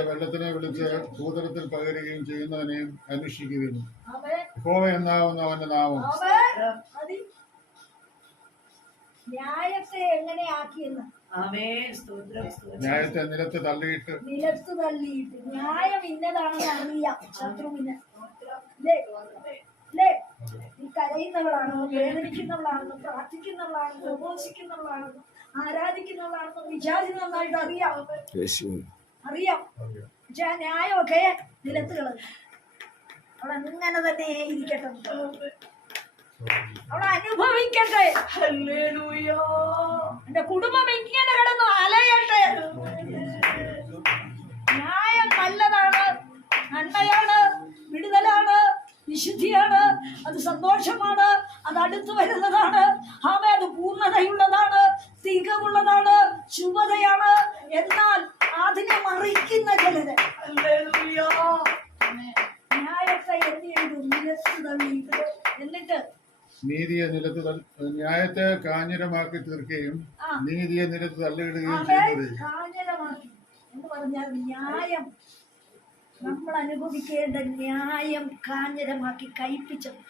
വെള്ളത്തിനെ വിളിച്ച് ഭൂതലത്തിൽ പകരുകയും ചെയ്യുന്നതിനെയും അന്വേഷിക്കുകയും. യഹോവ എന്നാവുന്ന അവന്റെ നാമം. ന്യായത്തെ എങ്ങനെ ആക്കിയെന്ന്? ന്യായത്തെ നിലത്ത് തള്ളിയിട്ട്. നിലത്ത് തള്ളിയിട്ട്. ന്യായം ഇന്നതാണെന്ന് അറിയാം. ശത്രുവിന് നീ കരയുന്നവളാണെന്ന് വേദനിക്കുന്നവളാണെന്ന് പ്രാർത്ഥിക്കുന്നവളാണെന്ന് ഉപവസിക്കുന്നവളാണെന്ന് ആരാധിക്കുന്നവളാണെന്ന് വിചാരിച്ച് നന്നായിട്ട് അറിയാം അറിയാം. പക്ഷെ ആ ന്യായമൊക്കെ നിലത്ത് കളഞ്ഞു അവൾ അങ്ങനെ തന്നെ ഇരിക്കട്ടെ. അവൾ അനുഭവിക്കട്ടെ. എന്റെ കുടുംബം ഇങ്ങനെ കിടന്നു അലയട്ടെ. ന്യായം നല്ലതാണ്. നന്മയാണ്. വിടുതലാണ്. വിശുദ്ധിയാണ്. അത് സന്തോഷമാണ്. അത് അടുത്തു വരുന്നതാണ് ആമേ അത് പൂർണതയുള്ളതാണ് തികവുള്ളതാണ് ശുഭതയാണ് എന്നാൽ അതിനെ മറിക്കുന്ന ചിലര് ഹല്ലേലൂയ ന്യായത്തെ എന്ത് ചെയ്തു നിലത്ത് തള്ളിയിട്ട് എന്നിട്ട് നീതിയെ നിലത്ത് ന്യായത്തെ കാഞ്ഞിരമാക്കി തീർക്കുകയും. നീതിയെ നിലത്ത് തള്ളിയിടുകയും ചെയ്യുന്നത് എന്ന് പറഞ്ഞാൽ ന്യായം. നമ്മൾ അനുഭവിക്കേണ്ട ന്യായം കാഞ്ഞിരമാക്കി കയ്പിച്ചത്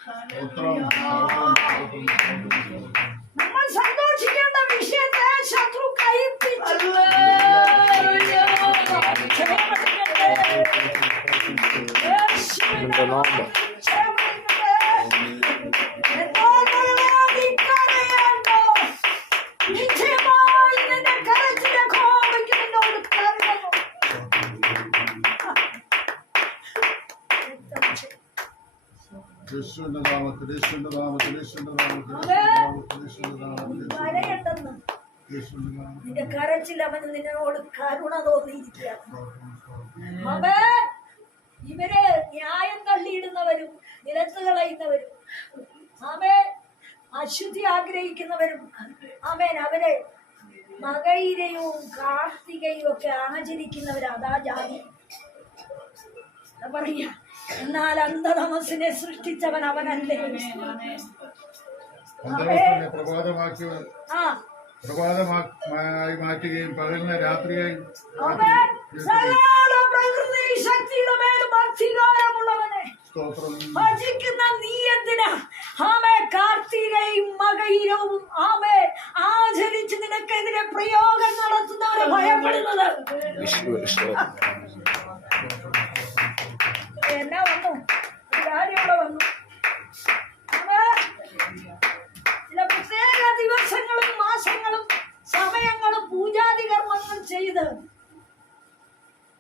യേശുവിന്റെ നാമത്തിൽ യേശുവിന്റെ നാമത്തിൽ യേശുവിന്റെ നാമത്തിൽ യേശുവിന്റെ നാമത്തിൽ യേശുവിന്റെ നാമത്തിൽ കരയണ്ടെന്ന് യേശുവിന്റെ നാമത്തിൽ നിന്റെ കരച്ചിൽ അവന് നിന്നോട് കരുണ തോന്നിയിരിക്കുകയാണ്. ഇവർ ന്യായം തള്ളിയിടുന്നവരും നിലത്ത് കളയുന്നവരും ആമേ അശുദ്ധി ആഗ്രഹിക്കുന്നവരും ആമേൻ അവരെ മകയിരയും കാർത്തികയും ഒക്കെ ആചരിക്കുന്നവരാ. അതാ ജാതി. പറയാ എന്നാൽ അന്ധതമസിനെ സൃഷ്ടിച്ചവൻ അവനല്ലേ. പ്രഭാതമായി മാറ്റുകയും പകലിനെ രാത്രിയായി ശക്തിയുടെ ഭജിക്കുന്ന നീ എന്തിനാ? ആമേ കാർത്തികയും മകയിരവും ആമേ ആചരിച്ച് നിനക്കെതിരെ പ്രയോഗം നടത്തുന്നവരെ ഭയപ്പെടുന്നത്. എന്നാ വന്നു? ഒരു കാര്യം ഇവിടെ വന്നു ചില പ്രത്യേക ദിവസങ്ങളും മാസങ്ങളും സമയങ്ങളും പൂജാതി കർമ്മങ്ങൾ ചെയ്ത്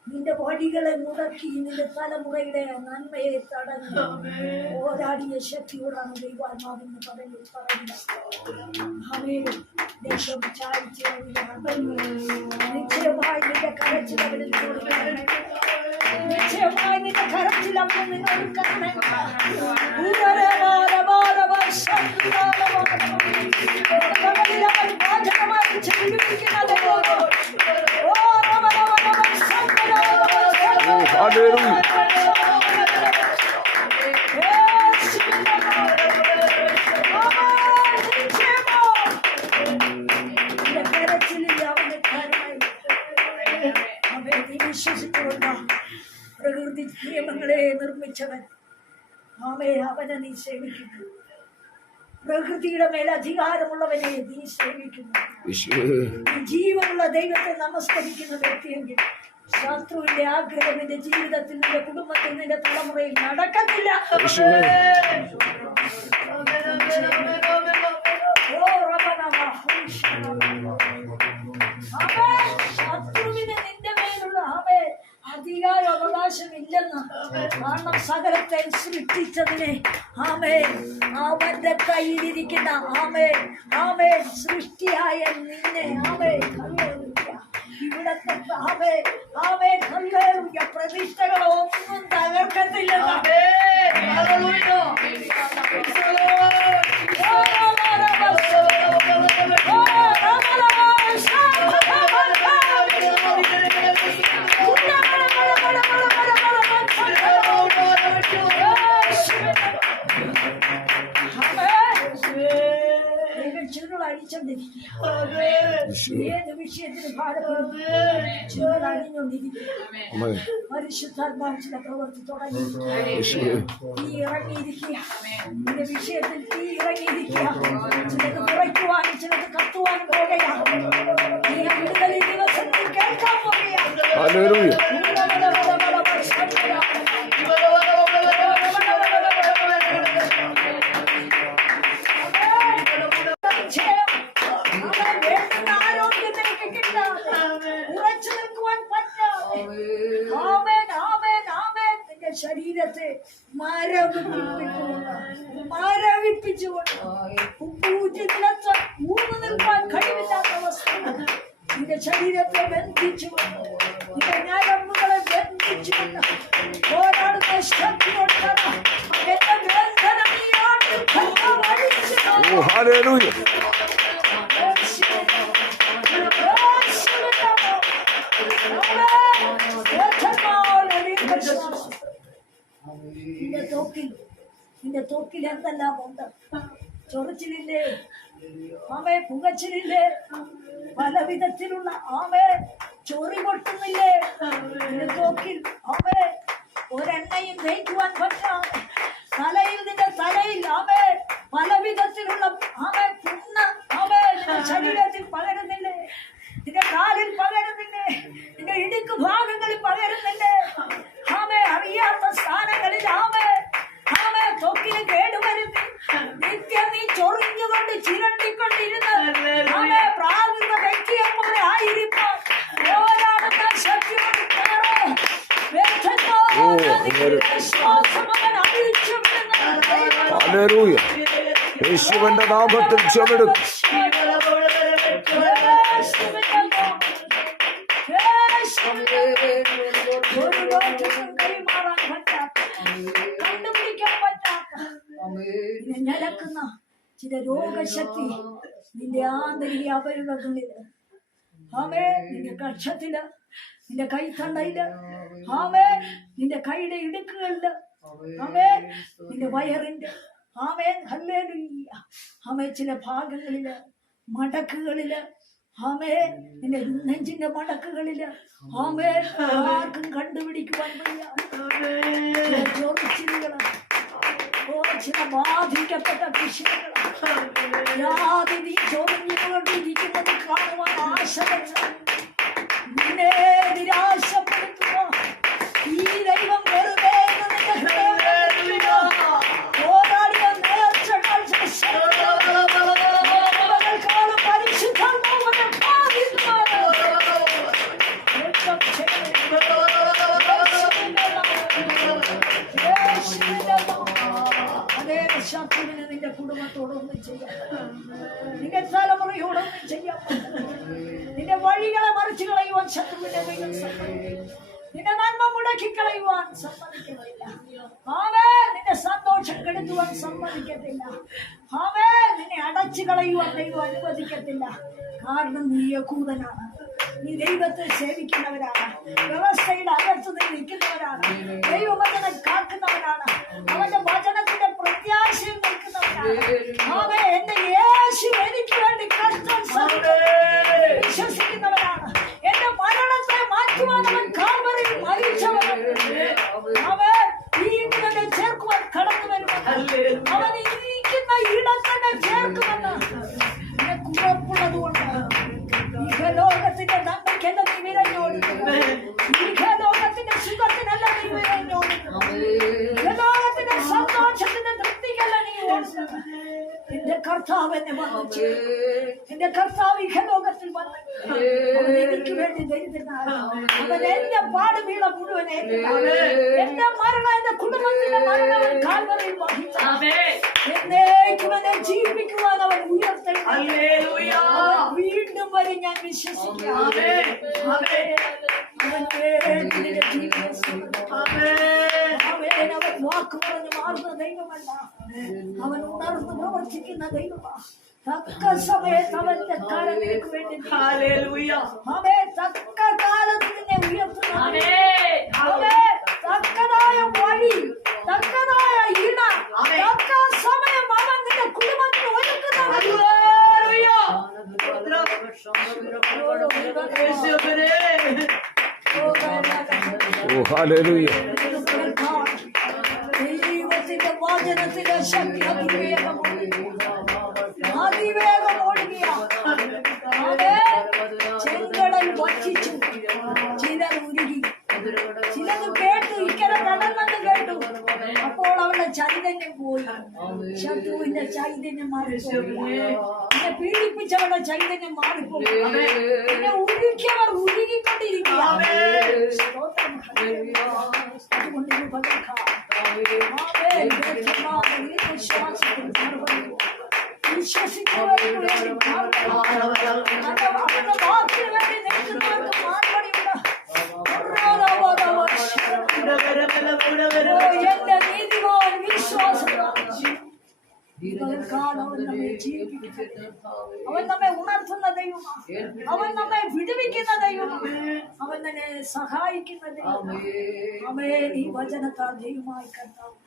നിന്റെ വഴികളെ മുടക്കി നിന്റെ തലമുറയുടെ നന്മയെ തടഞ്ഞു പോരാടിയ ശക്തിയോടാണ് ദൈവാത്മാവിന്ന് പറഞ്ഞു പറയുന്നത്. ദേശം ചായ്ച്ചയാണ് നിശ്ചയമായി നിന്റെ Şevkayni de karım cilamlemin oyun katmen Udare bağıra bağıra başlar Udare bağıra Baba dile bak bağcana bak Çekimi bilgine de doğru Oh baba baba baba Sen bana baba Sen bana baba ആമേ അവനെ നീ സേവിക്കുന്നു പ്രകൃതിയുടെ മേൽ അധികാരമുള്ളവനെ നീ സേവിക്കുന്നു ജീവനുള്ള ദൈവത്തെ നമസ്കരിക്കുന്ന വ്യക്തിയെങ്കിൽ ശത്രുവിന്റെ ആഗ്രഹം നിന്റെ ജീവിതത്തിൽ നിന്റെ കുടുംബത്തിൽ നിന്റെ തലമുറയിൽ നടക്കത്തില്ല അവകാശമില്ലെന്ന് കാരണം സകലത്തെ സൃഷ്ടിച്ചതിനെ ആമേ അവന്റെ കയ്യിലിരിക്കുന്ന ആമേ ആമേ സൃഷ്ടിയായ നിന്നെ ആമേ. ഇവിടത്തെ ആമേ yapacağım dedi. Abi. Niye de bir şey dedim. Hala böyle. Şöyle bilmiyorum dedi. Amen. Barışı tarbancıla kavurdu. Sonra gitti. İyi yarak yedik ya. Yine bir şey dedim. İyi yarak yedik ya. İçine de kurak duvar. İçine de kat duvar. Böyle ya. Yine bir de dedi. Nasıl? Gel kalma. Hallelujah. ശരീരത്തെ മാരവിപ്പിച്ചുകൊണ്ട് നിന്റെ ശരീരത്തെ ബന്ധിച്ചുകൊണ്ട് നിന്റെ ഞരമ്പുകളെ ബന്ധിച്ചുകൊണ്ട് പോരാടുന്ന ശക്തിയോടാണ് എന്റെ വേദന തോക്കിൽ. നിന്റെ തോക്കിൽ എന്തെല്ലാം ഉണ്ട്? ചൊറിച്ചിലില്ലേ? ആമേ പുകച്ചിലില്ലേ? പല വിധത്തിലുള്ള ആമേ ചൊറി പൊട്ടുന്നില്ലേ? തോക്കിൽ ആമേ ഒരെണ്ണയും തേക്കുവാൻ പറ്റാതെ തലയിൽ നിന്റെ തലയിൽ ആമേ പല വിധത്തിലുള്ള ആമേ പുണ്ണ് ആമേ നിന്റെ ശരീരത്തിൽ പകരുന്നില്ലേ നിന്റെ കാലിൽ പകരുന്നില്ലേ നിന്റെ ഇടുക്ക് ഭാഗങ്ങളിൽ പകരുന്നില്ലേ ആമേ അറിയാത്ത സ്ഥാനങ്ങളിൽ ആമേ ആമേ തൊക്കിന് കേടുവരുത്തി നിത്യം നീ ചൊറിഞ്ഞുകൊണ്ട് ചിരണ്ടിക്കൊണ്ടിരുന്ന് ആമേ പ്രാകൃത വ്യക്തിയെ പോലെ ആയിരിക്കാൻ പോരാടുന്ന ശക്തിയോട് കയറ്. വ്യർത്ഥത്തോ ഓ, യേശുവിന്റെ നാമത്തിൽ ഇതിനെ ഞരക്കുന്ന ചില രോഗശക്തി നിന്റെ ആന്തരിക അവയവങ്ങളിൽ ആമേ നിന്റെ കക്ഷത്തിൽ നിന്റെ കൈ തണ്ടയിൽ ആമേ നിന്റെ കൈയുടെ ഇടുക്കുകളിൽ. ആമേ നിന്റെ വയറിന്റെ. ആമേ ഹല്ലേലൂയ്യ. ആമേ ചില ഭാഗങ്ങളിൽ മടക്കുകളിൽ. ആമേ നിന്റെ നെഞ്ചിന്റെ മടക്കുകളിൽ. ആമേ ആർക്കും കണ്ടുപിടിക്കുവാൻ വയ്യ. ചില ബാധിക്കപ്പെട്ട വിഷയങ്ങൾ യാതി നീ ചൊറിഞ്ഞുകൊണ്ടിരിക്കുന്നത് കാണുവാൻ ആശകൾ കളയുവാൻ സമ്മതിക്കുന്നില്ല ആമേ നിന്റെ സന്തോഷം കെടുത്തുവാൻ സമ്മതിക്കത്തില്ല. ആമേ നിന്നെ അടച്ചു കളയുവാൻ ദൈവം അനുവദിക്കത്തില്ല. കാരണം നീ യകൂതനാണ് നീ ദൈവത്തെ സേവിക്കുന്നവരാണ്. വ്യവസ്ഥയുടെ അകത്ത് നീ നിൽക്കുന്നവരാണ്. ദൈവവചനം കാക്കുന്നവരാണ് അവന്റെ വചനത്തിന്റെ പ്രത്യാശയും നിൽക്കുന്നവരാണ് ആമേ എന്റെ യേശു എനിക്ക് കർത്താവ് എന്നെ വന്നു എന്റെ കർത്താവ് ഇഹലോകത്തിൽ വന്നു അവൻ എനിക്ക് വേണ്ടി ദരിദ്രനാണ് അവൻ എന്റെ പാടുവീള മുഴുവൻ. എന്റെ മരണം എന്റെ കുടുംബത്തിന്റെ മരണം അവൻ കാൽവറിയിൽ വഹിച്ചു. എന്നേക്കും എന്നെ ജീവിപ്പിക്കുവാൻ അവൻ ഉയർത്തെഴുന്നേറ്റു. വീണ്ടും വരെ ഞാൻ വിശ്വസിക്കുന്നു അവൻ വേണ്ടി നിന്റെ ದೈವ ತಕ್ಕ ಸಮಯ ಸಮಯಕ್ಕೆ ಕಾಲಕ್ಕೆ ಬೇಡಿದ್ದೀವಿ ಹಾಲೆಲೂಯಾ ಹಮೇ ತಕ್ಕ ಕಾಲಕ್ಕೆ ನೀವು ಉಯರ್ತು ಆಮೆನ್ ಹಮೇ ತಕ್ಕದಾಯ ವಳಿ ತಕ್ಕದಾಯ ಇಡ ತಕ್ಕ ಸಮಯ ಮಾಮಂದಿಗೆ ಕುಲಮಂತ್ರ ಒದಕುತ್ತಾನೆ ಹಾಲೆಲೂಯಾ Oh, hallelujah. വചനത്തിന്റെ ശക്തി അതിവേഗം അതിവേഗം ഓടുകയ ചെങ്കടൽ വച്ചിച്ചു ചിലർ ഉരുകി ചിലത് കേട്ടു ഇക്കരെ നടന്നത് കേട്ടു അപ്പോൾ അവളുടെ ചൈതന്യം പോയി ശത്രുവിന്റെ ചൈതന്യം മാറിപ്പോയി എന്നെ പീഡിപ്പിച്ചവരുടെ ചൈതന്യം മാറിപ്പോയി എന്നെ ഉരുക്കിയവർ ഉരുകിക്കൊണ്ടിരിക്കുക. അതുകൊണ്ട് പകർക്കാം. ಅವನ್ ನಮ್ಮ ಉಣರ್ಸುನ್ನ ದೈವ ಅವನ್ ನಮ್ಮ ಬಿಡುವಿಕಿನ ದೈವ मेरे सहाय की मदद का